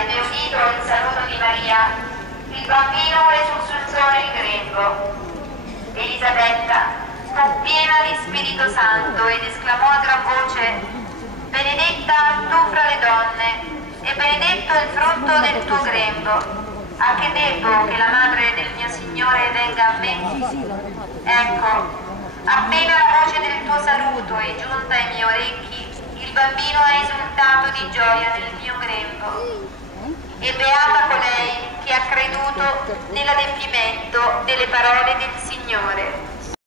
ed è udito il saluto di Maria, il bambino esulsulzò nel grembo. Elisabetta fu piena di Spirito Santo ed esclamò a gran voce: benedetta tu fra le donne e benedetto il frutto del tuo grembo. A che debbo che la madre del mio Signore venga a me? Ecco, appena la voce del tuo saluto è giunta ai miei orecchi, il bambino ha esultato di gioia nel mio grembo. E beata colei che ha creduto nell'adempimento delle parole del Signore.